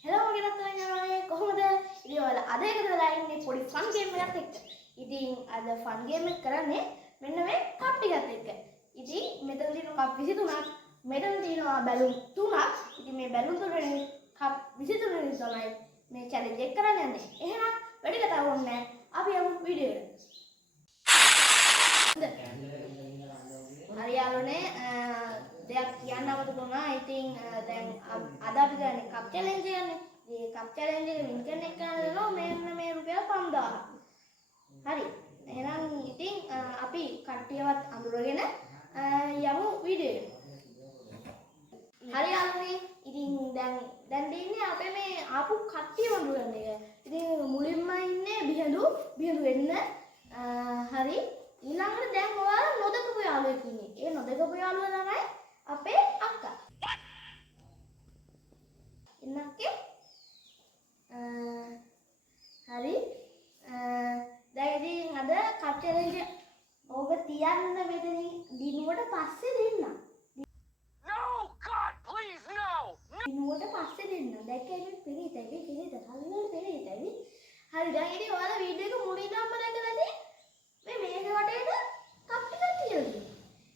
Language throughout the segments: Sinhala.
Hello kita tanya කොහොමද? ඉතින් ඔයාලා අද එකතු වෙලා ඉන්නේ පොඩි ෆන් ගේම් එකක් එක්ක. ඉතින් අද ෆන් ගේම් එක කරන්නේ මෙන්න මේ කප් ටිකත් එක්ක. ඉතින් මෙතන තියෙන කප් 23ක්, මෙතන තියෙනවා බැලුන් 3ක්. ඉතින් මේ බැලුන් තුනෙන් කප් 23 වෙනි තමයි මේ චැලෙන්ජ් එක කරන්න යන්නේ. එහෙනම් වැඩි කතා ඕනේ නැහැ. අපි යමු වීඩියෝ එකට. හරි යාළුවනේ දෙයක් කියන්න අමතක වුණා. ඉතින් දැන් අද අපි කරන්නේ කප් චැලෙන්ජ් එකනේ. මේ කප් චැලෙන්ජ් එක වින් කරන එක කරනවා මෙන්න මේ රුපියල් 5000. හරි. එහෙනම් ඉතින් අපි කට්ටියවත් අඳුරගෙන යමු වීඩියෝ එකට. හරි යාළුවනේ. ඉතින් දැන් දෙන්නේ අපේ මේ ආපු කට්ටියම අඳුරගන්න එක. ඉතින් මුලින්ම ඉන්නේ බිහඳු වෙන්න. හරි. ඊළඟට දැන් ඔයාලා නොදකපු යාළුවෙක් ඉන්නේ. ඒ නොදකපු යාළුවා තමයි අපේ අක්කා. ඉන්නක්කේ හරි. දැන් ඉතින් අද කප් චැලෙන්ජ් ඕක තියන්න මෙතනින් දිනුවට පස්සේ දෙන්න. No, God, please, no! දිනුවට පස්සේ දෙන්න. දැක්කේ පිළිතයි හරියට පිළිතයි. හරි දැන් ඉතින් ඔයාලා වීඩියෝ එක මුලින්ම දැකලා තියෙන්නේ මේ මේක වටේට කප් ටිකක් තියෙනවා.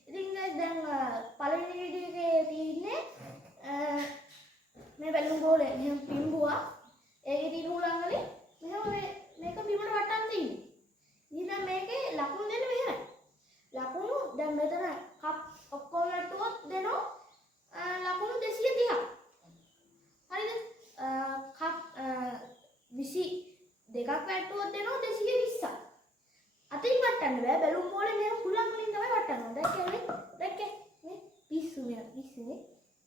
ඉතින් දැන් පළවෙනි වීඩියෝ එකේ තියෙන්නේ මේ බැලුම් බෝලේ මෙහෙම පිඹුවා. ඒකේ තියෙන උලන් වලින් මෙහෙම මේක බිමට වටන් තියෙන්නේ. ඉතින් මේකේ ලකුණු දෙන්න මෙහෙමයි. ලකුණු දැන් මෙතන කප් ඔක්කොම වැටුවොත් දෙනවා ලකුණු 230ක්. හරිද? කප් 22ක් වැටුවොත් දෙනවා 220ක්. අතින් වටන්න බෑ. බැලුම් බෝලේ මෙහෙම හුලං වලින් තමයි වටන්න. දැක්කේ මේ පිස්සු නේ.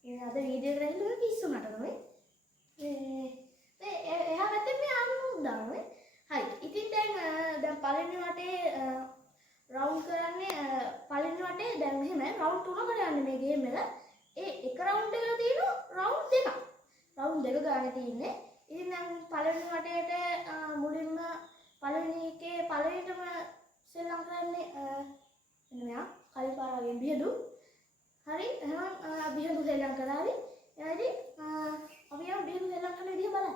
මේ අද වීඩියෝ එකේ ඉන්න පිස්සු නට තමයි. මේ එහා පැත්තේ මේ අන්නු දාන්නේ. හරි. ඉතින් දැන් පළවෙනි වටේ රවුන්ඩ් කරන්නේ පළවෙනි වටේ දැන් මෙහෙම රවුන්ඩ් 3කට යන්නේ මේ ගේම් එක. ඒ එක රවුන්ඩ් එකක තියෙන රවුන්ඩ් දෙකක්. රවුන්ඩ් දෙක ගානේ තියෙන්නේ. ඉතින් දැන් පළවෙනි වටේට මුලින්ම පළවෙනි එකේ පළවෙනිටම සෙල්ලම් කරන්නේ මෙන්න මෙයා කලින් පාර වගේ බියදු. හරි. එහෙනම් බියදු සෙල්ලම් කරලා හරි. ඊළඟට අපි යමු බියදු සෙල්ලම් කරන විදිහ බලන්න.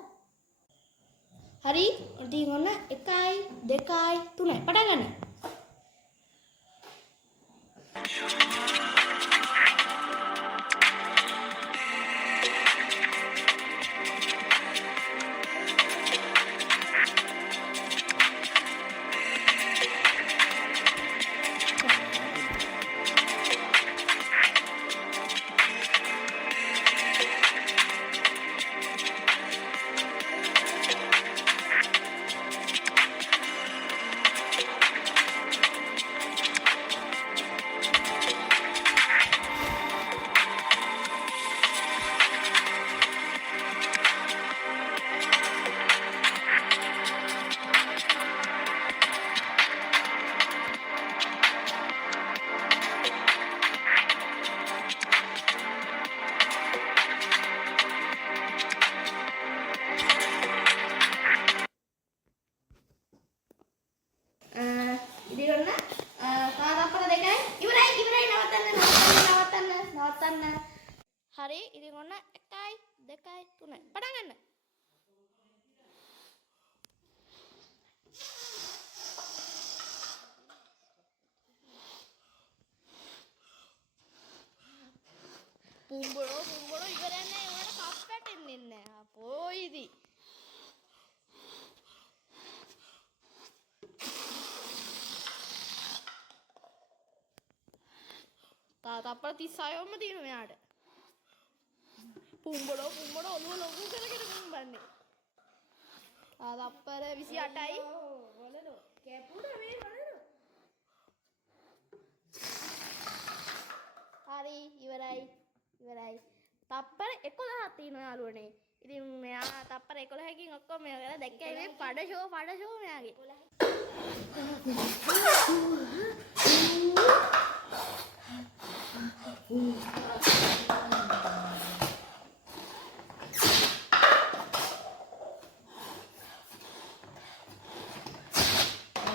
හරි. ඉතින් ඔන්න 1 2 3 පටන් ගන්න. හරි. ඉතින් ඔන්න 1 2 3 පටන් ගන්න. පුම්බරෝ ඉවරන්නේ උනට කප් වැටෙන්නේ නැහැ. අපෝ ඉදි. තප්පර 36ම තියෙනවා මෙයාට. පුම්බඩෝ ඔළුව ලොකු කරගෙන පුම්බන්නේ. තප්පර 28යි. වලනෝ කැපුණ මේ වලනෝ. හරි ඉවරයි. තප්පර 11ක් තියෙනවා යාළුවනේ. ඉතින් මෙයා තප්පර 11කින් ඔක්කොම මෙයා දැක්කේ මේ පඩ ෂෝ මෙයාගේ.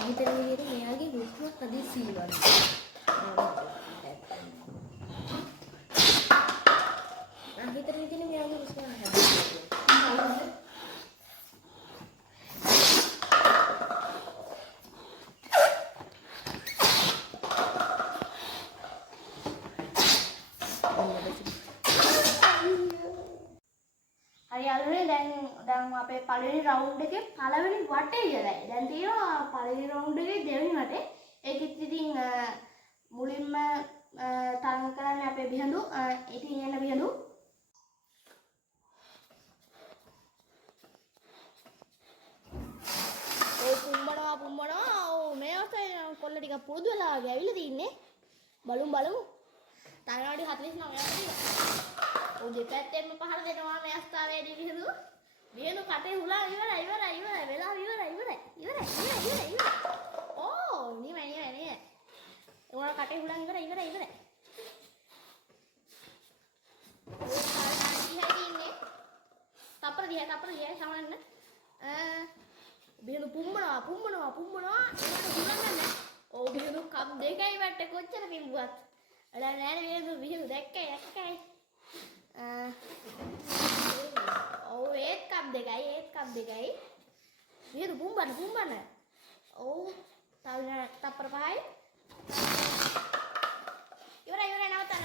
හිතන විදිහට මෙයාගේ හුස්ම හදිස්සි වුණා. මම හිතන විදිහට මෙයාගේ හුස්ම හදිස්සි වුණා. හරි යාළුවනේ දැන් අපේ පළවෙනි රවුන්ඩ් එකේ පළවෙනි වටේ ඉවරයි. දැන් තියෙනවා පළවෙනි රවුන්ඩ් එකේ දෙවෙනි වටේ. ඒකෙත් ඉතින් මුලින්ම තරඟ කරන්නේ අපේ බිහඳු. ඉතින් එන්න බිහඳු. පුම්බනවා. ඔව් මේ අවස්ථාවේ කොල්ල ටික පුරුදු වෙලා වගේ ඇවිල්ලා තින්නේ. බලමු. තරඟ 49 යනවා. ඔව් දෙපැත්තෙන්ම පහර දෙනවා මේ අවස්ථාවේදී බිහඳු. බිහඳු කටේ හුලා ඉවරයි. වෙලා ඉවරයි. ඕ නිවයි. ඔයාලා කටේ හුලා ඉවරයි. තප්පර දිහා සමන්න. බිහඳු පුම්බනවා. ඒකට හුලන්නේ. ඔව් බිහඳු කප් දෙකයි වැට්ටේ කොච්චර පිම්බුවත්. වැඩ නෑ බිහඳු දැක්කයි. ඔව් ඒත් කප් දෙකයි. බිහඳු පුම්බන්න. ඔව් තව තප්පර 5යි. ඉවරයි නවත්තන්න.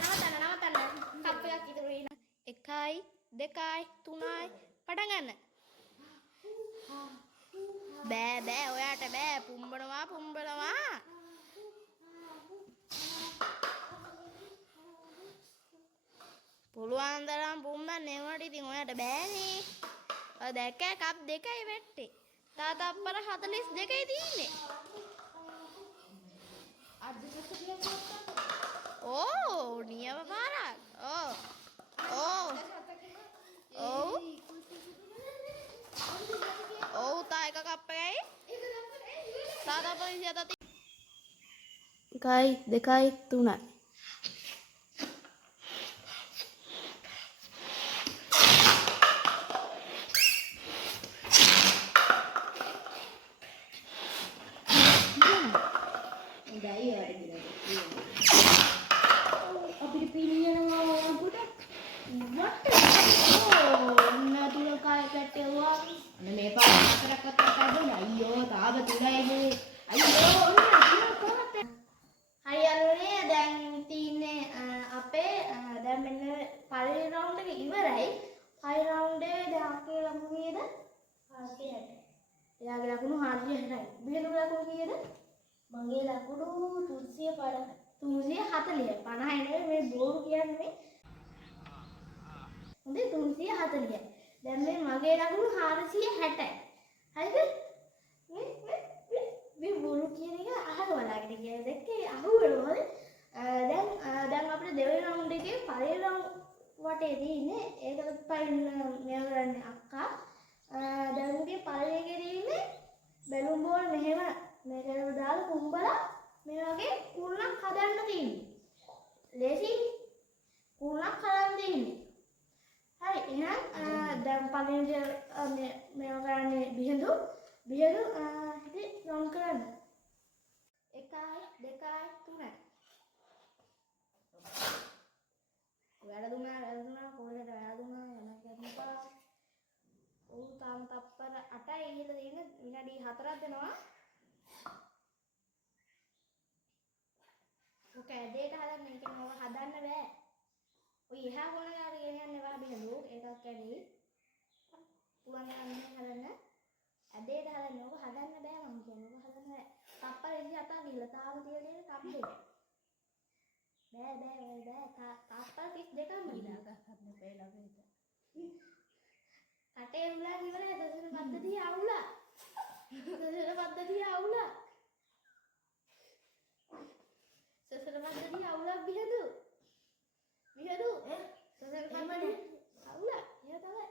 කප් එකක් ඉතුරු වෙනවා. 1යි 2යි 3යි පටන් ගන්න. බෑ ඔයාට බෑ පුම්බනවා. පුළුවන් තරම් පුම්බන්න ඒවට ඉතින් ඔයාට බෑනේ. ඔය දැක්ක කප් දෙකයි වැට්ටේ. තා තප්පර 42යි තියෙන්නේ. ඕ නියම පාරක්. ඔව් තා එක කප් එකයි. තා තප්පර 27යි. 1යි 2යි 3යි. අපිට පිළියනවා අපුට නතුල කාය පැට්ටුවා අන්න මේ පාර හතරක්වත් අතයි අයියෝ තාම තුනයි අයියෝ හරි යාළුවනේ දැන් තින්නේ අපේ දැන් මෙන්න පළවෙනි රවුන්ඩ් එක ඉවරයි. පළවෙනි රවුන්ඩ් එකේ දැන් අපේ ලකුණු කීයද? 460. එයාගේ ලකුණු 460යි. බිහඳුගේ ලකුණු කීයද? මගේ ලකුණු 340. 340. 50 නෙවෙයි මේ බෝරු කියන්නේ. හොඳේ 340. දැන් මේ මගේ ලකුණු 460යි. හරිද? මේ බෝරු කියන එක අහක බලාගෙන ගියා. දැක්කේ අහුවෙනවා. දැන් අපිට දෙවෙනි රවුන්ඩ් එකේ පළවෙනි රවුන්ඩ් වටේ තියෙන්නේ ඒකට පයින් මෙයා කරන්නේ අක්කා. දැන් උගේ පළවෙනි එකේ තියෙන්නේ බැලුම් බෝල් මෙහෙම මේකට දාලා කුඹලා මේ වගේ කුරුණක් හදන්න තියෙන්නේ. ලේසි කුරුණක් හදන්න තියෙන්නේ. හරි එහෙනම් දැන් පළවෙනි මේවා කරන්නේ බිහඳු ඉතින් රවුන්ඩ් කරන්න. 1යි 2යි 3යි. වැරදුනා කොහෙද වැරදුනා යනවා කියන්නකෝ. උන් තාම තප්පර 8යි ඉහළ තියෙන විනාඩි 4ක් දෙනවා. ඔක ඇදේට හදන්න කියන්නේ ඔක හදන්න බෑ. ඔය එහා කොන ගානේ ගෙනියන්න එපා බිහඳු. ඒකක් ඇදී. පුළුවන් නම් හදන්න. ඇදේට හදන්න ඔක හදන්න බෑ මම කියන්නේ. ඔක හදන්න බෑ. තප්පර 27ක් ගිහලා තාම තියෙන්නේ කප් දෙක. බෑ තප්පර 32ක්ම ගිහලා ගන්න බෑ ළඟට. කටේ උලා ඉවරයි දසන පද්ධතිය අවුලා. සසර පද්ධතිය අවුලක් බිහඳු. සසර පද්ධතිය අවුලා. එහෙම තමයි.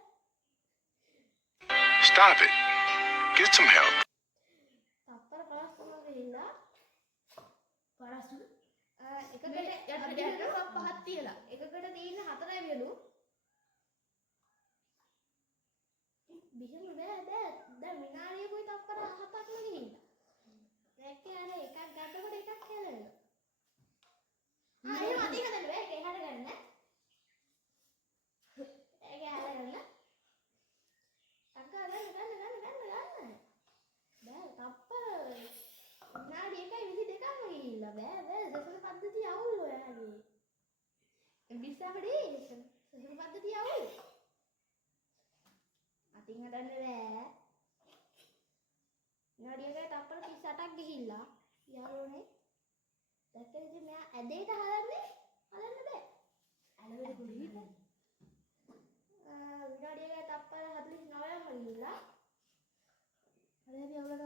Stop it. Get some help. තප්පර 53 ගිහිල්ලා 53 එකකට පහක් තියලා එකකට තියෙන 4යි බිහඳු. බිහඳු බෑ දැන් විනාඩියකුයි තප්පර 7ක්ම ගිහිල්ලා. දැක්කේ අර එකක් ගන්නකොට එකක් හැලෙනවා. එහෙම අධික දෙන්න බෑ. ඒක එහාට ගන්න. ඒක එහාට ගන්න. අක්කා ගන්න. බෑ තප්පර විනාඩි 1:22ක්ම ගිහිල්ලා. බෑ සසර පද්ධතිය අවුල් ඔයාගේ. බිස්සකඩේ සසර පද්ධතිය අවුල්. අතින් හදන්න බෑ. විනාඩියකට තප්පර 38ක් ගිහිල්ලා යාළුවනේ. දැක්කද ඉතින් මෙයා ඇදේට හදන්න බෑ. ඇලවෙලි කුඩි. විනාඩියකට තප්පර 49ක් ගිහිල්ලා. හරි අවුලද.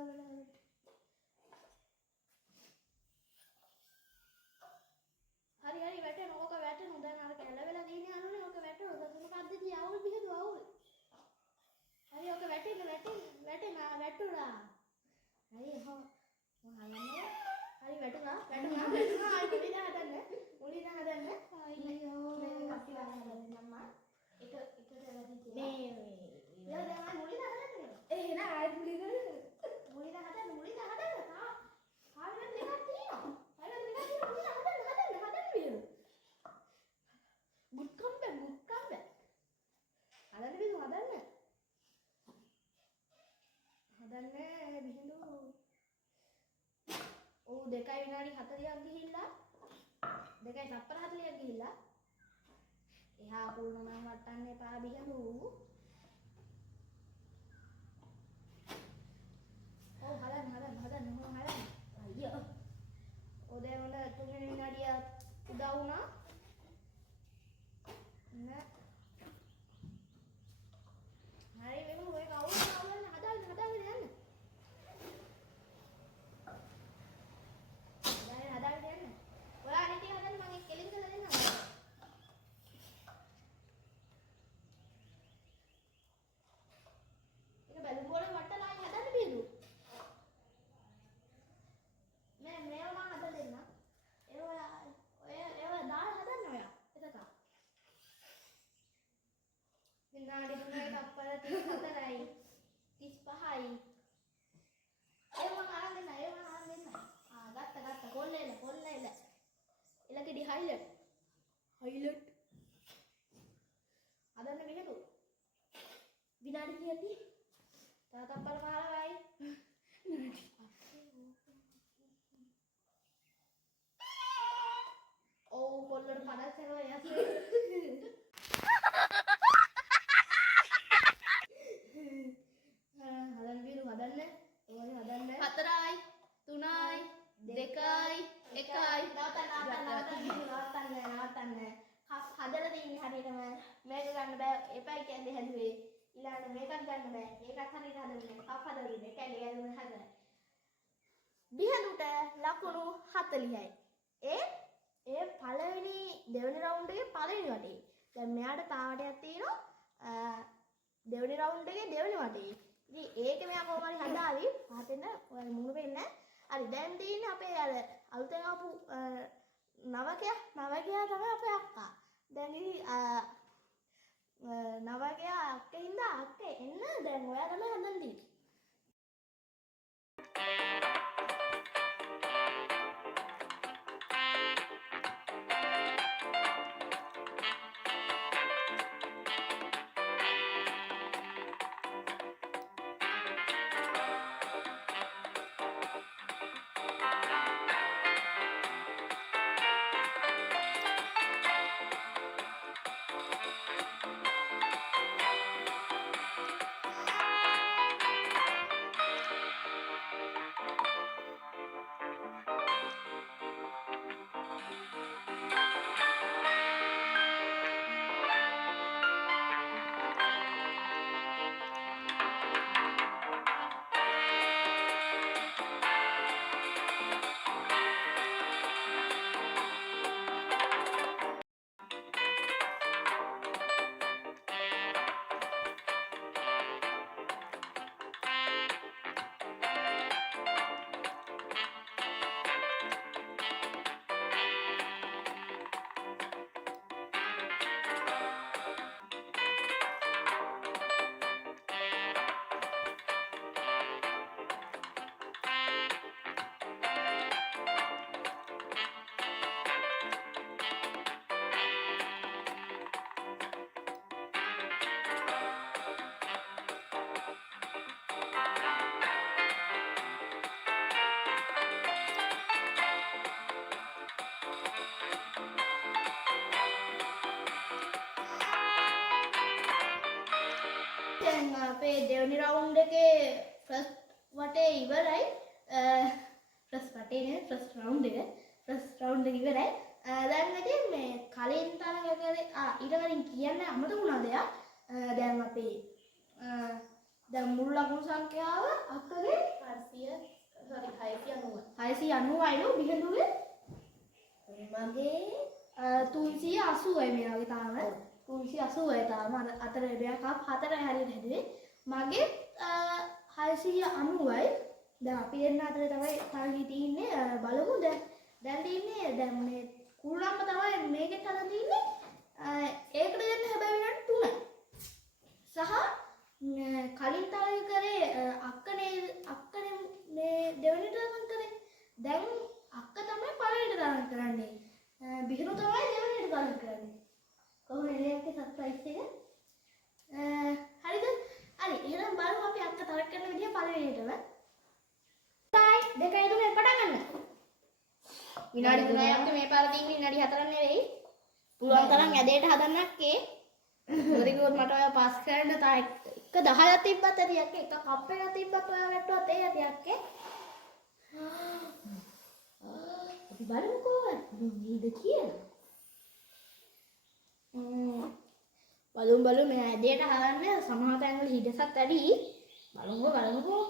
හරි වැටෙන ඕක වැටෙන දැන් අර කැලවෙලා දිනේ යනෝනේ ඕක වැටෙන දැන් මොකද්ද තිය අවුල් පිහද අවුල් හරි ඕක වැටුණා හරි හො හලන්නේ හරි වැටුණා මුලින්ම හදන්න අයියෝ අපි හදන්න මම්මා එක දැලදී තියෙනවා මේ දැන් මුලින්ම හදන්න එහෙනම් ආයෙත් මුලින්ම හදන්න තා හරියට දෙකක් තියෙනවා good comeback. හදන්න බිඳු හදන්න බිඳු. ඔව් 2 විනාඩි 40ක් ගිහිල්ලා 2 තප්පර 40ක් ගිහිල්ලා එහා කුල්න නම් වටන්න එපා බිඳු. ඔව් හදන්න අයියෝ. ඔය දැන් වල 3 වෙනි විනාඩිය උදා වුණා. නෑ හරි වෙමු ඔය කවුරුන් හදාගෙන යන්න හදාගෙන යන්න ඔයා අනිත් එක හදන්න මම ඒක කෙලින් කරලා දෙන්නම් ඒක බැලුම් බෝලේ වටලා ආයි හදන්න බීරු මේව මම හදලා දෙන්නම් ඒව දාලා හදන්න ඔයා එතක විනාඩි 3යි තප්පර 34යි 35යි ඒව මම අරන් දෙන්න ගත්ත කොල්ල එල එලකෙඩි හයිලයිට් හදන්න විහිදු විනාඩි කීයද තව තප්පර 15යි ඔව් කොල්ලට පඩක් යනවා යස්සේ හදන්න බීරු හදන්න 4යි 3යි 2යි 1යි නවත්තන්න හදලා තියෙන්නේ හරියටම මේක ගන්න බෑ එපයි කියන්නේ හැදුවේ ඊළඟට මේකත් ගන්න බෑ ඒකත් හරියට හදන්නේ කප් හදලා දෙන්නේ කැලේ ගැලුම හදලා බිහලුට ලකුණු 40යි ඒ පළවෙනි දෙවෙනි රවුන්ඩ් එකේ පළවෙනි වටේ දැන් මෙයාට තාවටයක් තියෙනවා දෙවෙනි රවුන්ඩ් එකේ දෙවෙනි වටේ ඉතින් ඒක මෙයා කොහොම හරි හදාවි පහතෙන් ඔයාලා මුණ වෙන්නේ හරි දැන් තියෙන්නේ අපේ අර අලුතෙන් ආපු නවකයා තමයි අපේ අක්කා දැන් ඉතින් නවකයා අක්කේ එන්න දැන් ඔයා තමයි හදන්න තියෙන්නේ දැන් අපේ දෙවනි රවුන්ඩ් එකේ ෆස්ට් වටේ ඉවරයි. ෆස්ට් වටේ නේ ෆස්ට් රවුන්ඩ් එක. ෆස්ට් රවුන්ඩ් එක ඉවරයි. දැන් ඉතින් මේ කලින් තරග කරේ ඊට කලින් කියන්න අමතක වුණා දෙයක්. දැන් අපේ දැන් මුල් ලකුණු සංඛ්‍යාව අක්කගේ 690යිලු බිහිඳුවේ මගේ 380යි මෙයාගේ තාම 380යි තාම අතර දෙයක් හතරයි හරියට හැදුවේ මගේ 690යි දැන් අපි දෙන්න අතර තමයි තරගය තියෙන්නේ බලමු දැන් තියෙන්නේ දැන් මේ කුරුලම්ම තමයි මේකෙත් හදන් තියෙන්නේ ඒකට දෙන්න හැබැයි විනාඩි 3යි සහ කලින් තරගය කරේ අක්කනේ මේ දෙවෙනි තරග කරේ දැන් අක්ක තමයි පළවෙනි තරග කරන්නේ බිහිරු තමයි දෙවෙනි තරග කරන්නේ කොහොමද එයාගේ සර්ප්‍රයිස් එක හරිද හරි එහෙනම් බලමු අපි අක්ක තරග කරන විදිය පළවෙනිටම 2 3 පටන් ගන්න විනාඩි 3යි අපි මේ පාර තියෙන්නේ විනාඩි 4ක් නෙවෙයි පුළුවන් තරම් ඇදේට හදන්නක්කේ මොකද මට ඔය පාස් කරන්න තා එක 10ක් තිබ්බත් ඇති යක්කේ එක කප් එකක් තිබ්බත් ඔයා වැටුවත් ඒ ඇති යක්කේ අපි බලමුකෝ නේද කියලා බලමු මේ ඇදේට හදන්න සමහර තැන්වල හිඩසක් වැඩි බලමුකෝ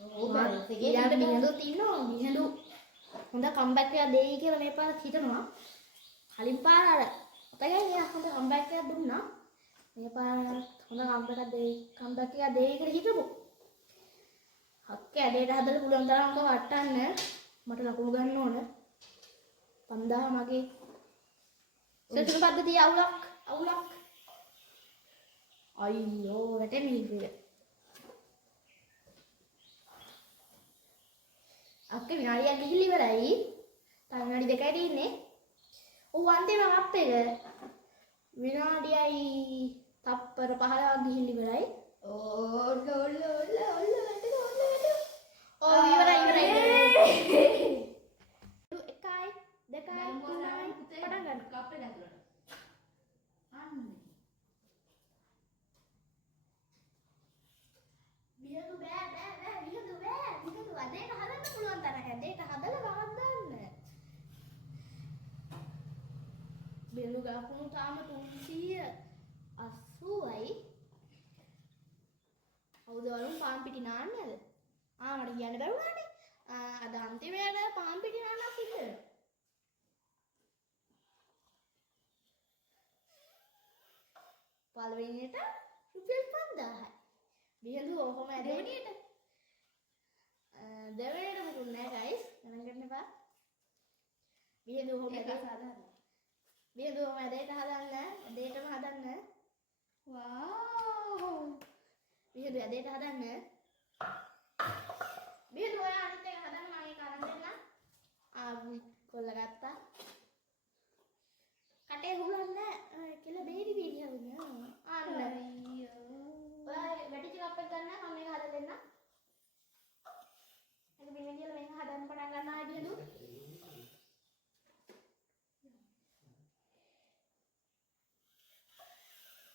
ඊළඟට බිහිඳුත් ඉන්නවා බිහිඳු හොඳ කම්බැක් එකක් දෙයි කියලා මේ පාරත් හිතනවා කලින් පාර අර අපේ හොඳ කම්බැක් එකක් දුන්නා මේ පාර හොඳ කම්බැක් එකක් දෙයි කියලා හිතමු අක්ක ඇදේට හදලා පුළුවන් තරම් අම්ම වටන්න මට ලකුණු ගන්න ඕන 5000 මගේ සෙටුන පද්ධතිය අවුලක් අයියෝ වැටෙන්නේ ඉතින් අක්කේ විනාඩියක් ගිහිලි ඉවරයි. තව විනාඩි දෙකයි තියෙන්නේ. ඔව් අන්තිම අප් එක විනාඩියයි තප්පර 15ක් ගිහිලි ඉවරයි. ඔව් ඉවරයි. 1 2 3 පටන් ගන්න. කප් එක ඇතුළට. අන්න. විහිදු බෑ විහිදු අදේට හදන්න පුළුවන් තරම් ඇදේට හදලා වහන්න බෙල්ලු ගහපුණු තාම 380යි කවුද වරුන් පාන් පිටි නාන්නේද මට කියන්න බැරුණානේ අද අන්තිමේට පාන් පිටි නාන්නක් සිද්ධ වෙනවා පළවෙනියට රුපියල් 5000යි බිහිඳු ඔහොම දෙවෙනියට දෙවෙනියට මුකුත් නෑ ගයිස් ගණන් ගන්න එපා බිහිඳු ඔහොම සාධාරණයි බිහිඳු ඔහොම ඇදේට ඇදේටම හදන්න වාව් බිහිඳු ඇදේට හදන්න බිහිඳු ඔයා අනිත් එක හදන්න මම ඒක අරන් දෙන්න කොල්ල ගත්තා කටේ හුලන්න කියලා බේරි හවුනේ අන්න ඔයා වැටිච්ච කප් එක ගන්න මම මේක හදලා දෙන්න ඒක බින්න කියලා මේක හදන්න පටන් ගන්නවා බිහිඳු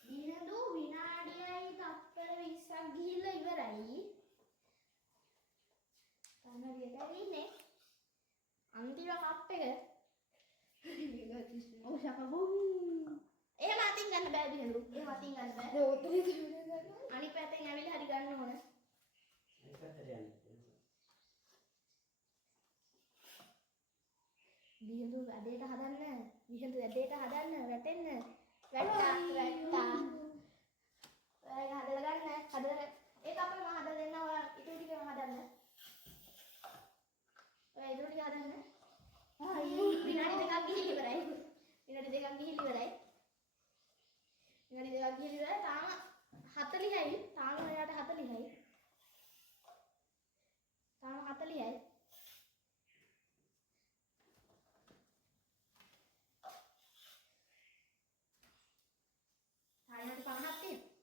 බිහිඳු විනාඩියයි තප්පර 20ක් ගිහිල්ලා ඉවරයි තමයි දෙකයිනේ අන්තිම කප් එක ඔව් සකබුම් එහෙම අතින් ගන්න බෑ බිහිඳු එහෙම අතින් ගන්න බෑ ඒ උතරේ අනිත් පැත්තෙන් ඇවිල්ලා හරි ගන්න ඕන අනිත් පැත්තට යන්න බිහිඳු ඇදේට හදන්න වැටෙන්න වැට්ටා ඔයා හදලා ගන්න හදලා ඒක අපේ මම හදලා දෙන්න ඔයා ඉතුරු ටික මම හදන්න ඔයා ඉතුරු ටික හදන්න විනාඩි දෙකක් ගිහින් ඉවරයි තාම 40යි තාම එයාට 40යි තායනට 50ක් තියෙනවා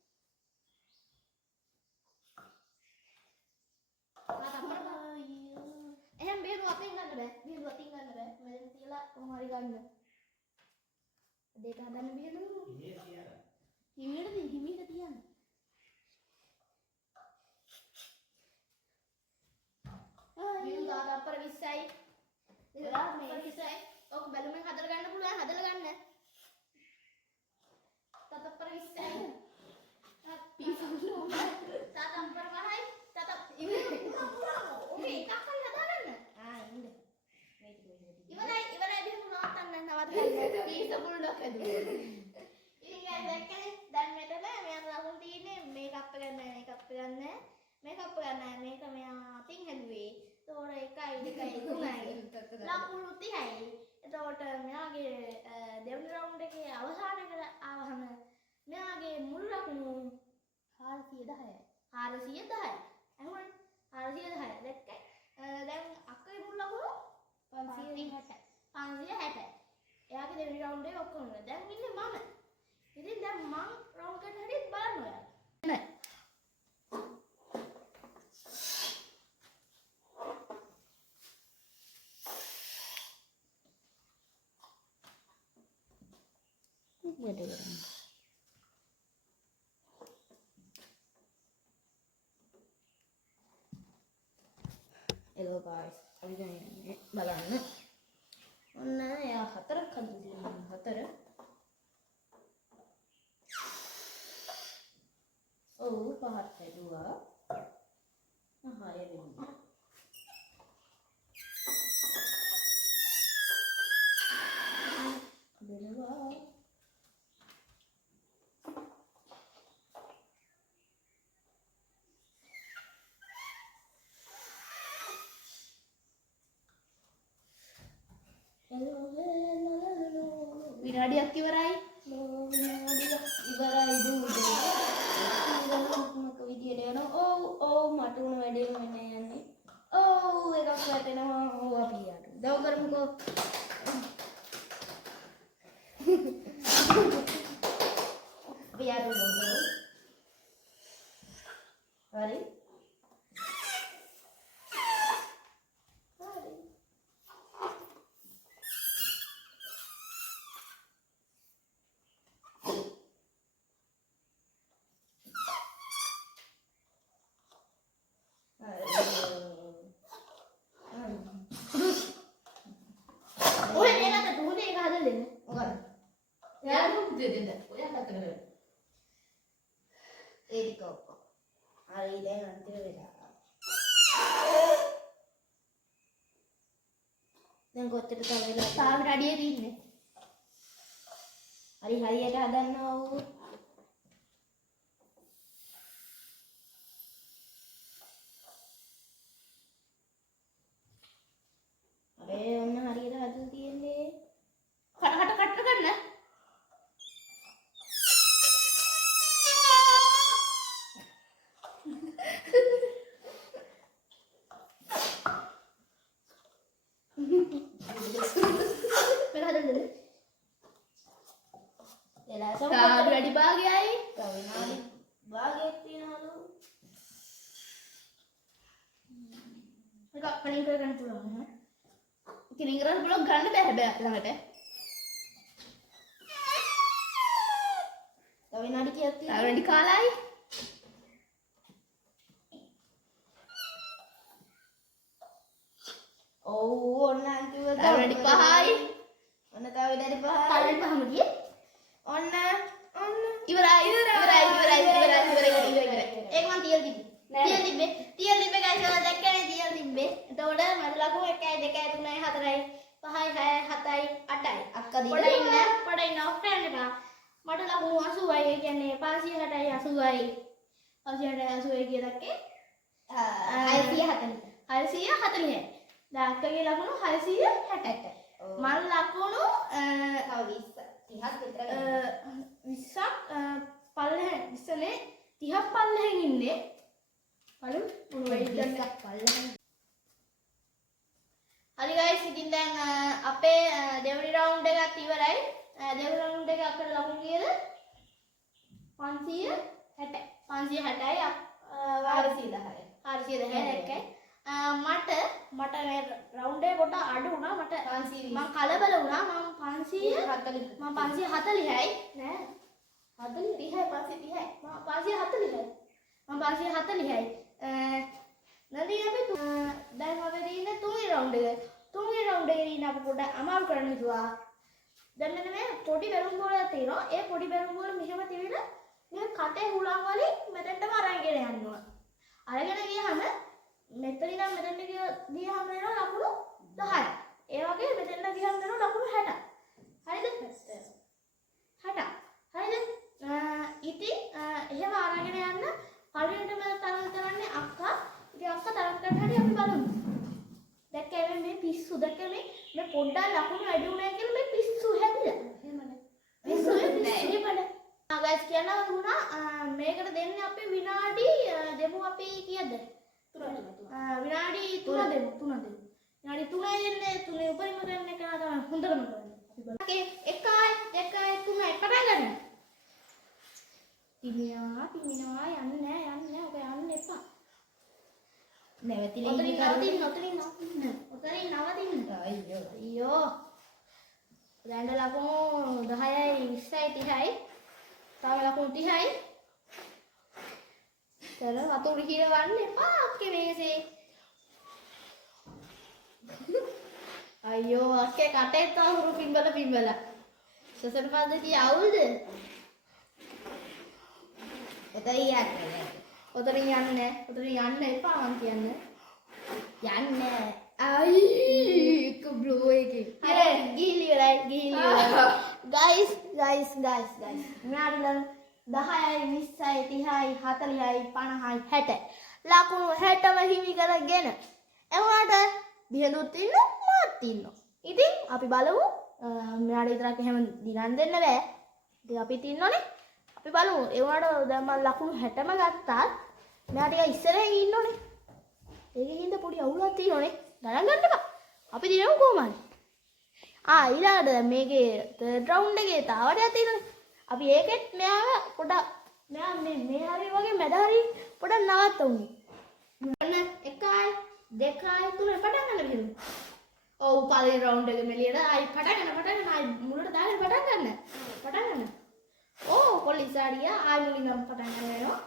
එහෙනම් බේරු අතින් ගන්න බෑ මෙතන තියලා කොහොම හරි ගන්න දෙක හදන්න බිහිඳු හිමීට තියන්න ඔයා මේ ඉස්සයි ඔක බැලුමෙන් හදලා ගන්න පුළුවන් හදලා ගන්න. තතප්පර 20යි. පීසුලු තතප්පර 5යි. ඔකේ එකක් හරි හදාගන්න. ඉන්න. ඉවරයි බිහු නවත්තන්න නවත්තන්න. පීසුලු ලකදුවේ. ඉතින් guys දැක්කනේ දැන් මෙතන මෙයා රවුම් තියෙන්නේ මේකප් ගන්න මේක මෙයා අතින් හැදුවේ. ඒතකොට 1යි 2යි 3යි ලකුණු 30යි. එතකොට මෙයාගේ දෙවන රවුන්ඩ් එකේ අවසානයකට ආවහම මෙයාගේ මුල් ලකුණු 410යි. 410යි. අහුවනේ 410යි. දැක්කයි. දැන් අක්කගේ මුල් ලකුණු 560යි. 560යි. එයාගේ දෙවන රවුන්ඩ් එකේ ඔක්කොම දැන් ඉන්නේ මම. ඉතින් දැන් මම රවුන්ඩ් එකට හරියට බලන්න ඔයාලා. නෑ. Hello guys, අපි දැන් යන්නේ බලන්න. ඔන්න එයා 4ක් හදුවා. 4. ඔව් 5ක් හැදුවා. 6 වෙනවා. දෙනවා. විනාඩියක් ඉවරයි. විනාඩියක් ඉවරයි දුවේ. මක විදියට යනවා. ඔව් මට උන වැඩේම වෙන්නේ යන්නේ. ඔව් එකක් වැටෙනවා. ඔව් අපි යට. දව කරමුකෝ. අපි යට උඩ. හරි. ඔය දෙන්නත් දුන්නේ එක හදලා දෙන්න. මොකද? යාළුවෝ දෙන්න. ඔයා හතර. ඒ ටික ඔක්කොම. හරි දැන් අන්තිම වෙලා. දැන් කොච්චර තව වෙලා? තාම රඩියේ තින්නේ. හරි හරියට හදන්නවා ඕ. ඔන්න හරියට හදලා තියෙන්නේ. කටකට ගන්න. මේක හදන්න දෙන්න. එලා සමහර වැඩි භාගයයි. තව විනාඩි භාගයක් තියනවලු. මේක කලින් කරගන්න පුළුවන් නේ. ඉතින් ඉංග්‍රීසි බ්ලොග් ගන්න බෑ හැබැයි ළඟට. තව විනාඩි කීයක් තියෙනවද? තව විනාඩි කාලයි. ඔව් ඔන්න අන්තිම තව විනාඩි 5යි. ඔන්න තව විනාඩි 5යි. තව විනාඩි 5ම ගියේ. ඔන්න ඉවරයි. ඒක මන් තියලා තිබ්බේ. තියලා තිබ්බේ guys ඔයාලා දැක්කනේ තියලා තිබ්බේ. එතකොට මට ලකුණු 1යි 2යි 3යි 4යි 5යි 6යි 7යි 8යි. අක්කා දින. පොඩ ඉන්න ඔෆ්රෙන්ඩ් එක. මට ලකුණු 80යි. ඒ කියන්නේ 560යි 80යි. 560යි 80යි කියලාකේ 640යි. දැන් අක්කගේ ලකුණු 660යි. මල් ලකුණු තව 20ක් විතර 20ක් පල්ලෙහෙන් ඉස්සනේ 30ක් පල්ලෙහෙන් ඉන්නේ. බලමු මොන වෙයිද පල්ලෙහෙන්. හරි guys ඉතින් දැන් අපේ දෙවනි රවුන්ඩ් එකත් ඉවරයි. දෙවනි රවුන්ඩ් එකේ අපේ ලකුණු කීයද? 560යි 410යි 410යි දැක්කයි. මට මේ රවුන්ඩ් එක කොට අඩු වුණා. මට 520 මම කලබල වුණා. මම 540යි නෑ 40යි 540යි මම 540යි නදී අපි දැන් අපි ඉන්නේ තුන්වෙනි රවුන්ඩ් එක. තුන්වෙනි රවුන්ඩ් එකේ ඉන්න අපි පොඩ්ඩක් අමාරු කරන්න හිතුවා. දැන් මෙන්න මේ පොඩි බැලුම් බෝලයක් තියෙනවා. ඒ පොඩි බැලුම් බෝල මෙහෙම තියලා මේ කටේ හුලං වලින් මෙතෙන්ටම අරගෙන යනවා. අරගෙන ගියාම මෙතන ඉඳන් මෙතෙන්ට ගියාම එනවා ලකුණු 10. ඒ වගේ මෙතෙන්ට ගියාම එනවා ලකුණු 60. හරිද? 60. හරිද? ඉතින් එහෙම අරගෙන යන්න පළවෙනිටම තරම් කරන්නේ අක්කා. ඉතින් අක්කා තරම් කරන හැටි අපි බලමු. දැක්කේ මේ පිස්සු දැක්කේ මේ පොඩ්ඩක් ලකුණු වැඩි වුණා කියලා මේ පිස්සු හැදිලා. එහෙමනේ. පිස්සු හැදිලා. ගයිස් කියනවා වුණා මේකට දෙන්නේ අපි විනාඩි දෙමු අපි කීයද? 3 විනාඩි 3 දෙමු. විනාඩි 3 දෙන්නේ 3 උපරිම කරන එක තමයි හොඳටම කරන්නේ. අපි බලමු. ඕකේ 1 2 3 පටන් ගන්න. තිමිනවා යන්නේ ඔක යන්න එපා. නැවතිලා ඔතනින් ඉන්න නවතින්න. අයියෝ. දැන් ලකුණු 10යි 20යි 30යි. තව ලකුණු 30යි. තර වතුර කිරවන්න එපා අක්කේ මේසේ. අයියෝ අක්කේ කටේ තවුරු පිඹල. සසර පද්ධතිය අවුල්ද? ඔතනින් යන්න එපා මං කියන්නේ. යන්න අයි එක බ්ලෝ එකේ. හරි ගිහිලි ඉවරයි. guys. මෙයාට 10යි 20යි 30යි 40යි 50යි 60. ලකුණු 60ම හිමි කරගෙන එවුණාට බියලුත් ඉන්න මාත් ඉන්නවා. ඉතින් අපි බලමු මෙයාට විතරක් එහෙම දිනන් දෙන්න බෑ. ඉතින් අපිත් ඉන්නෝනේ. අපි බලමු එවුණාට දැන් මම ලකුණු 60ම ගත්තා. මෙයා ටික ඉස්සරහින් ඉන්නෝනේ. ඒකෙන්ද පොඩි අවුලක් තියෙනෝනේ. ගණන් ගන්න එපා. අපි දිනමු කොහමද? ඊළඟට මේකේ තර්ඩ් රවුන්ඩ් එකේ තාවඩයක් තියෙනනේ. අපි ඒකෙත් මෙයාව පොඩක් මෙයා මේ හරිය වගේ මැද හරිය පොඩක් නවත්තමු. මොන 1යි 2යි 3යි පටන් ගන්න බිරු. ඔව් පළවෙනි රවුන්ඩ් එක මෙලියට ආයි පටන් ගන්න ආයි මුලට දාගෙන පටන් ගන්න. ඕ පොලිසාරියා ආයි මුලින්ම පටන් ගන්න වෙනවා.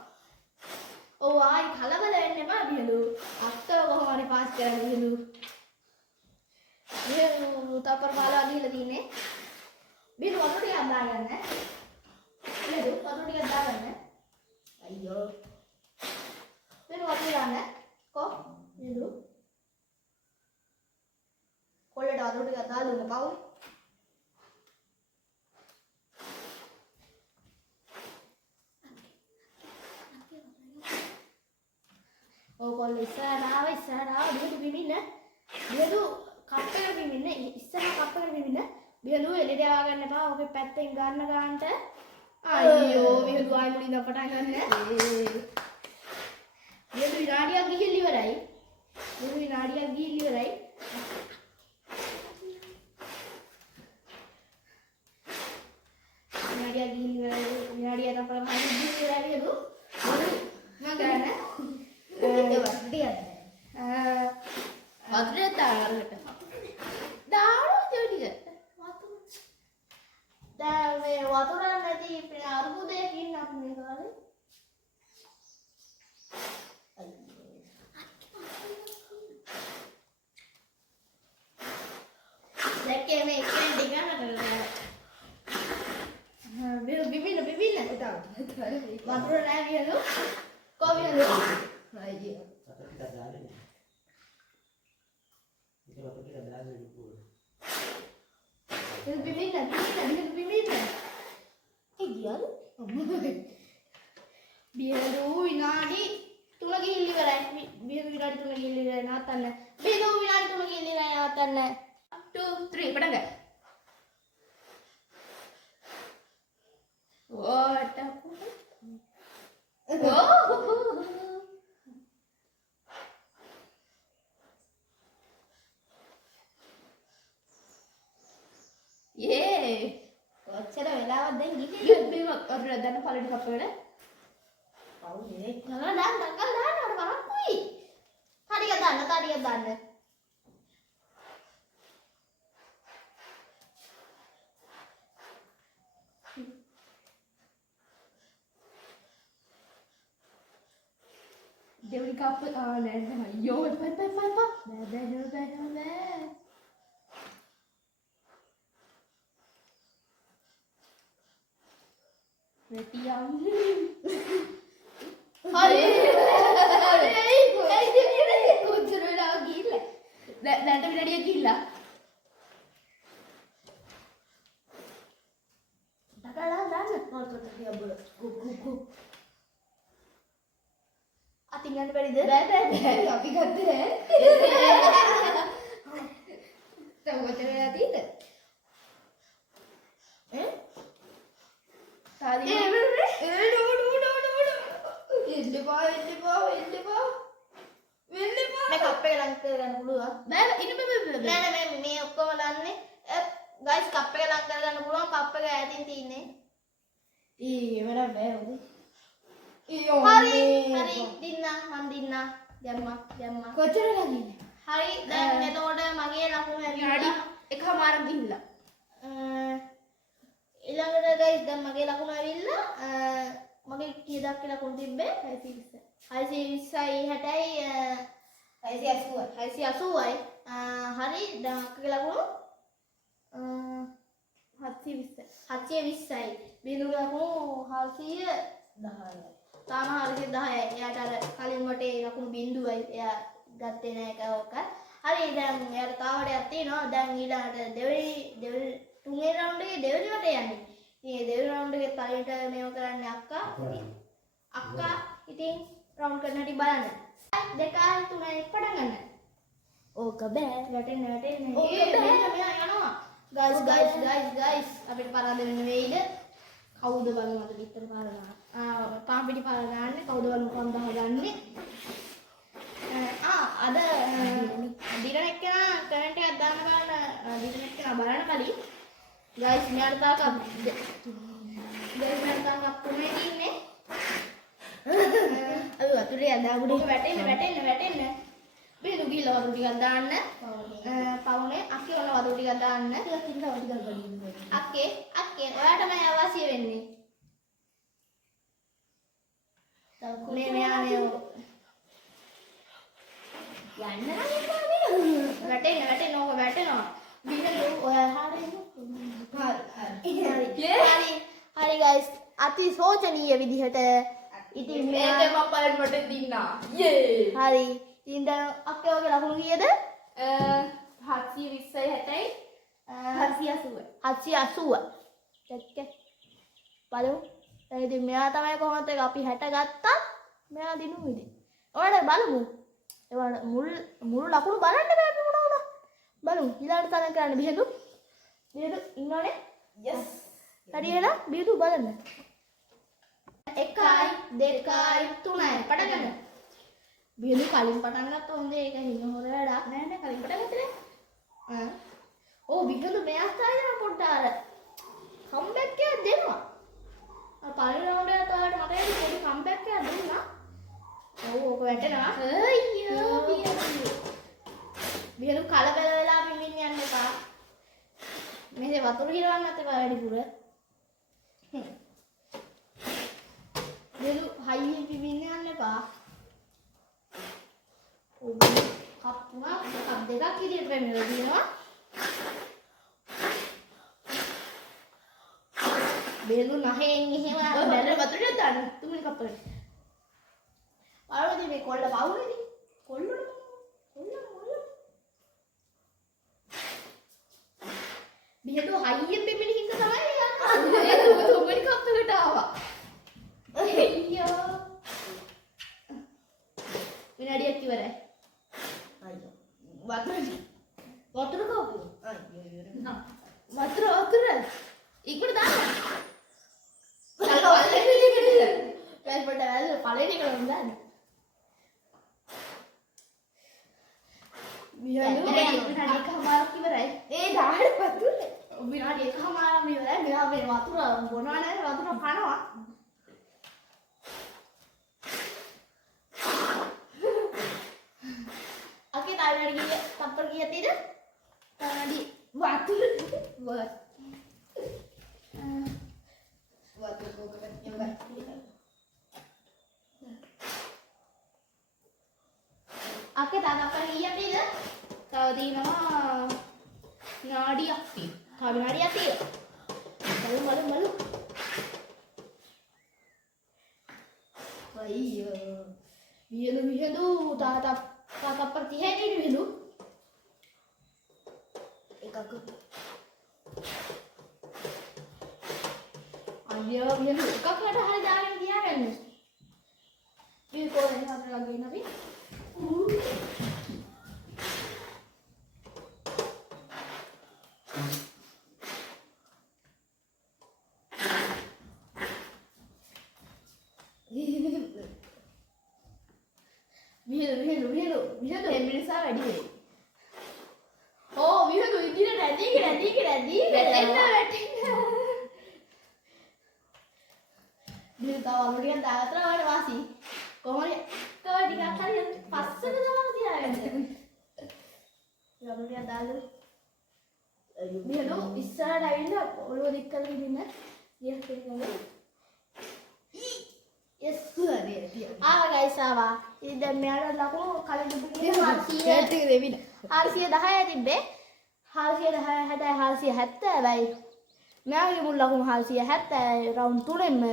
ඔව් ආයි කලබල වෙන්න එපා බිරු. අක්කව කොහොම හරි පාස් කරන්න බිරු. බිරු තපර බාලා ගිහලා තින්නේ. බිරු වතුර ටිකක් දාගන්න. බිරු වතුර ටිකක් දාගන්න. අයියෝ. බිරු වතුර දාන්න. බිරු. කොල්ලට වතුර ටිකක් දාලා දුන්න පව්. කොල්ල ඉස්සරහට ආව බිරු බිමින්න. බිරු කප් එක බිමින්න. ඉස්සරහ කප් එක බිමින්න. බිරු එළියට ආව ගන්න එපා. ඔකේ පැත්තෙන් ගන්න ගන්නට. අයියෝ බිරු ආයි මුලින්ම පටන් ගන්න. බිරු විනාඩියක් ගිහින් ඉවරයි. විනාඩියක් ගිහින් තමයි හරි ඉවරයි නේද? මම ගන්න. වතුරේ දාරකට. දානවා ටික. දැන් මේ වතුර නැති අරුබුදයකින් අපි මේ කාලේ. දැක්කේ මේ එකෙන් දිගන්න කරලා. බිබින. වතුර නැහැ වියලු. කොවියලු. අයියෝ. Bibin. Giyadu? Biru winadi තුන ගිහින් ඉවරයි. බිරු විනාඩි 3 ගිහින් ඉවරයි නවත්තන්න. බිරු විනාඩි 3 ගිහින් ඉවරයි නවත්තන්න. 2 3 පටන් ගන්න. What? Yay! කොච්චර වෙලාවක් දැන් ගිහින් බිරු අපිට දැන් පළවෙනි කප් එකට කවුනේ? නගල දාන්න අර වරක්කුයි. තඩිය දාන්න. දෙවි කප් නෑ අයියෝ පයි. බෑ. Retiam. හරි කොච්චර වෙලාව ගිහිල්ලා. දැන්ට විනාඩියක් ගිහිල්ලා. දකලා දාන්න මොකටද කියබල කුකු අතින් ගන්න බැරිද බෑ අපි ගත්තේ නෑ. තව කොච්චර වෙලා තියෙද? තාදී මේ කප් එක ලං කරගන්න පුළුවන් බෑ ඉන්න බෑ නෑ නෑ මේ ඔක්කොම දාන්නේ ගයිස් කප් එක ලං කරගන්න පුළුවන් කප් එක ඈතින් තියෙන්නේ ඒවර බෑ උදේ. හරි හරි දින්නා මන් දින්නා දැම්මා කොච්චර වෙලා ගිහින්? හරි දැන් එතකොට මගේ ලකුණු විනාඩි ඇවිල්ලා එකමාරක් ගිහිල්ලා. ඊළඟට ගයිස් දැන් මගේ ලකුණු ඇවිල්ලා මගේ කීයක් කියලා ලකුණු තිබ්බේ 620යි 60යි 680යි හරි දැන් මගේ ලකුණු 720යි බිඳුව ලකුණු 410යි තාම 410යි එයාට අර කලින් වටේ ලකුණු බිඳුවයි එයා ගත්තේ නෑ එකවක හරි දැන් එයාට තාවඩයක් තියෙනවා දැන් ඊළඟට දෙවෙනි තුන්වෙනි රවුන්ඩ් එකේ දෙවෙනි වටේ යන්නේ ඉතින් දෙවෙනි රවුන්ඩ් එකේ පළවෙනිට මේව කරන්නේ අක්කා ඉතින් රවුන්ඩ් කරන හැටි බලන්න 2 3 පටන් ගන්න ඕක බෑ වැටෙන්න ඕක බෑ මෙයා යනවා ගයිස් අපිට පරාද වෙන්න වෙයිද කවුද බලමු අද පිටර පාරනවා පාන් පිටි පාර ගන්න කවුද බලමු කම් ගහගන්නේ අද දිරන එක්කන කමෙන්ට් එකක් දාන්න බලන්න දිරන එක්කන බලන්න කලින් ගයිස් මෙයාට තාක තුනේ ඉන්නේ අද වතුරේ අදාගුඩේ වැටෙන්න බිඳු ගිහලා වතුර ටිකක් දාන්න පවුනේ අක්කේ ඔන්න වතුර ටිකක් දාන්න අක්කේ ඔයාට මම අවශ්‍ය වෙන්නේ මේ මෙයා මේ යන්න වැටෙන්න ඕක වැටෙනවා බිඳු ඔයා හරි ගයිස් අති සෝචනීය විදිහට ඉතින් මේක මම බලන්න මට දින්නා. යේ. හරි ඉතින් දැන් අක්කේ වගේ ලකුණු කීයද 720යි 60යි 780 චෙක් බලමු දැන් ඉතින් මෙයා තමයි කොහොමද අපි 60 ගත්තා මෙයා දිනු ඉතින් ඔයාලා බලමු ඒවට මුළු ලකුණු බලන්න බෑ අපි මොනවා බලමු ඊළඟට තරම් කරන්න බිහිදු ඉන්නෝනේ yes හරි එහෙනම් බිහිදු බලන්න 1යි 2යි 3යි පටන් ගන්න බිහිදු කලින් පටන් ගත්තා හොඳ ඒක හිම හොර වැඩක් නෑ කලින් පටන් ගත්තේ නෑ. ඕ බිහිදු මෙයා ස්ථායන පොඩ්ඩක් අර කම්බැක් එකක් දෙනවා පළවෙනි රවුන්ඩ් එකට ඔයාලට මතකයි පොඩි කම්බැක් එකක් දුන්නා ඔව් ඕක වැටෙනවා අයියෝ බිහිදු කලබල වෙලා පිමින් යන්න එපා මේ වතුර හිරවන්නත් එපා වැඩිපුර බිහිදු හයියෙන් පිමින් යන්න එපා ඔව් කප් දෙකක් ඉදිරියට වෙනවා දිනවා බිහිදු නැහෙන් එහෙම බැලුව වතුරට දාන්න තුන්වෙනි කප්පලට. බලන්න මේ කොල්ල පවුනේදී කොල්ල බිහිදු හයියෙන් පිමින් හින්ද තමයි යන්නේ තුන්වෙනි කප්පලට ආවා. අයියෝ විනාඩියක් ඉවරයි. වතුර කවපු වතුර ඉක්මනට දාන්න. පළවෙනි එක දාන්න විනාඩි එකමාරක් ඉවරයි. ඒ දාන්න වතුර විනාඩි එකමාරක් ඉවරයි මෙයා මේ වතුර බොනවා නේද වතුර කනවා අකේ තාවිනාඩි ගියේ තප්පර කීයක් තියෙද තාවිනාඩි වතුර කොකකට ඉවරයි. අකේ තාප්පර කීයක් තියෙද තව තියෙනවා විනාඩියක් තියෙනවා. තාවිනාඩියක් තියෙද බලමු අයියෝ. විහිළු තාතා ප්‍රතිහේදී විහිළු. එකක. අයියෝ විහිළු එකකට හරි දාගෙන තියාගන්න. මේ කොහෙන්ද හතරක් ගිහින් අපි? විහිළු එම්බිරිසා වැඩි වෙයි. ඕ විහිළු ඉදිරියට වැටෙන්න. විහිළු තව අමුඩියක් දාතර වල වාසි. කොහොමද? තව ටිකක් හරි පස්සට දාලා තියාගන්න. අමුඩියක් දාලා විහිළු ඉස්සරහට ඇවිල්ලා ඔළුව දික් කරගෙන ඉන්න. yes yes ආවා guys ආවා. ඉතින් දැන් මෙයාට ලකුණු කලින් දුන්නේ 410 තිබ්බේ. 410 470යි. මෙයාගේ මුල් ලකුණු 470 රවුන්ඩ් 3ෙම.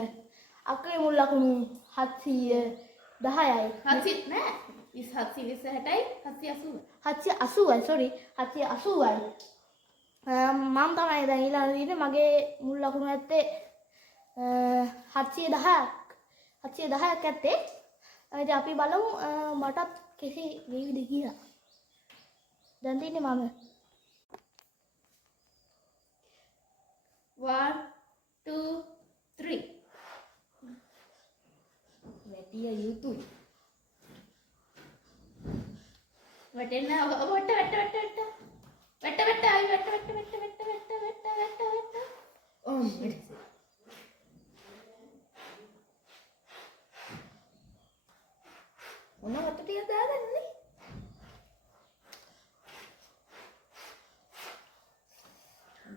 අක්කේ මුල් ලකුණු 710යි. 700 නෑ. 720යි 780යි sorry 780යි. මම තමයි දැන් ඊළඟ දිනේ මගේ මුල් ලකුණු ඇත්තේ 710ක් 710ක් ඇත්තේ. ඉතින් අපි බලමු මටත් කෙසේ වේවිද කියලා. දැන් තින්නේ මම 1 2 3 වැටිය යුතුයි. වැටෙන්න මොන වටට ටික දාගන්නේ?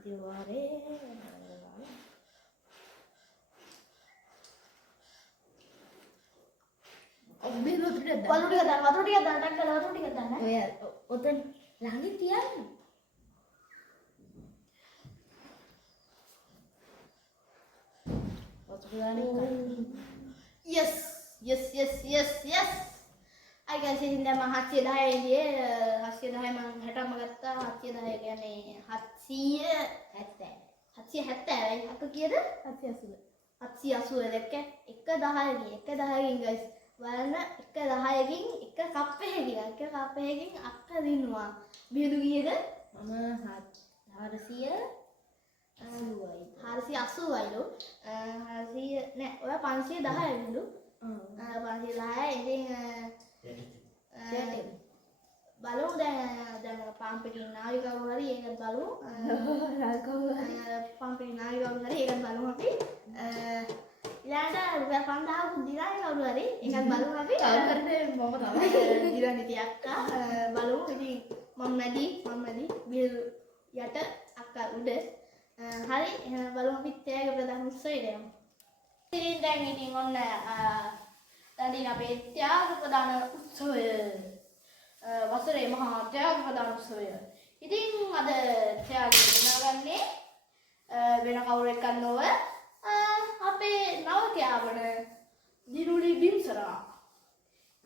දිවාරේ ඔබේ වතුර ටික දාන්න. ඔය ඔතන ළඟින් තියන්න. වතුර දාන්න. yes. I guess ඉතින් දැන් මම 710 ඉන්නේ 710 මම 60ම ගත්තා 710 කියන්නේ 770 770යි අක කීයද 780 දැක්ක 110කින් guys බලන්න 110කින් එක කප් එකකින් අක්ක දිනුවා බියදු කීයද මම 480යිලු 400 නෑ ඔය 510යිලු 510 ඉතින් බලමු දැන් පාම්පිටින් නාවි කවුරු හරි ඒකත් බලමු පාම්පිටින් නාවි කවුරු හරි ඒකත් බලමු අපි ඊළඟට රුපියල් 5000ක් දිනායි කවුරු හරි ඒකත් බලමු අපි කවුරු හරිද මම තමයි දිනානිති අක්කා බලමු ඉතින් මම මැදි බිල් යට අක්කා උඩ හරි එහෙනම් බලමු අපි තෑග ප්‍රදාන උත්සවයට යමු ඉතින් දැන් ඉතින් ඔන්න දැන් අපේ ත්‍යාග ප්‍රදාන උත්සවය වසරේ මහා ත්‍යාග ප්‍රදාන උත්සවය. ඉතින් අද ත්‍යාගය දිනාගන්නේ වෙන කවුරෙක්වත් නොව අපේ නවකයා වන දිනුලි බිම්සරා.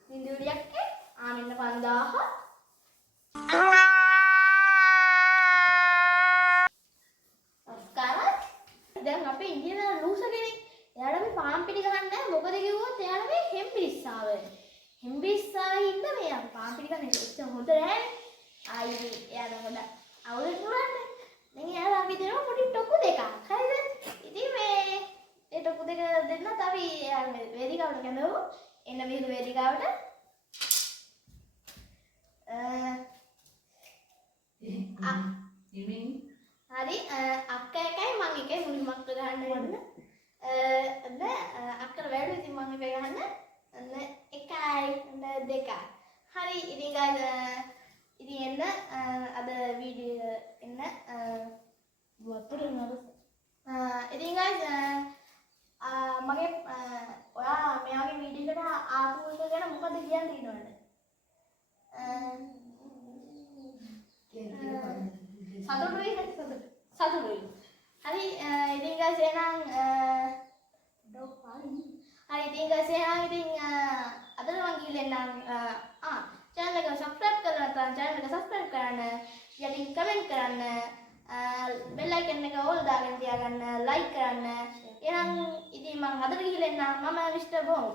දිනුලි අක්කේ ආමින්න 5000 නමස්කාරයි. දැන් අපේ ඉන්දියානු ලූස කෙනෙක් එයාට මේ පාම් පිටි ගහන්නේ නැහැ. මොකද කිව්වොත් එයාට මේ හෙම්බිරිස්සාව. හෙම්බිරිස්සාවේ ඉන්න මේ පාම් පිටි ගන්න ඉච්ච හොඳ නැහැ. ආයි එයාට හොඳ අවුල් නුරන්නේ. දැන් එයාලා අපි දෙනවා පොඩි ටොකු දෙකක්. හරිද? ඉතින් මේ ඒ ටොකු දෙක දෙන්නත් අපි එයාලා වේදිකාවට ගමු. එන්න මෙහෙම වේදිකාවට. හරි අක්කා එකයි මම එකයි මුලින්ම ගහන්න යන්න. අක්කර වැඩි ඉතින් මම එක ගහන්න. එකයි දෙකයි. හරි ඉතින් guys ඉතින් එන්න අද වීඩියෝ එන්න වතුර නරස. ඉතින් guys මගේ ඔයා මෙයාගේ වීඩියෝ එකට ආපු එක ගැන මොකද කියන්න තියෙනවද? සතුටුයි. හරි ඉතින් guys එහෙනම් හරි හරි ඉතින් ගසේනම් ඉතින් අද මම ගිහලා එන්නම් channel එක subscribe කරලා නැත්නම් channel එක subscribe කරන්න යටින් comment කරන්න bell icon එක all දාගෙන තියාගන්න like කරන්න එහෙනම් ඉතින් මම අද ගිහලා එන්නම් මම Mr. Bong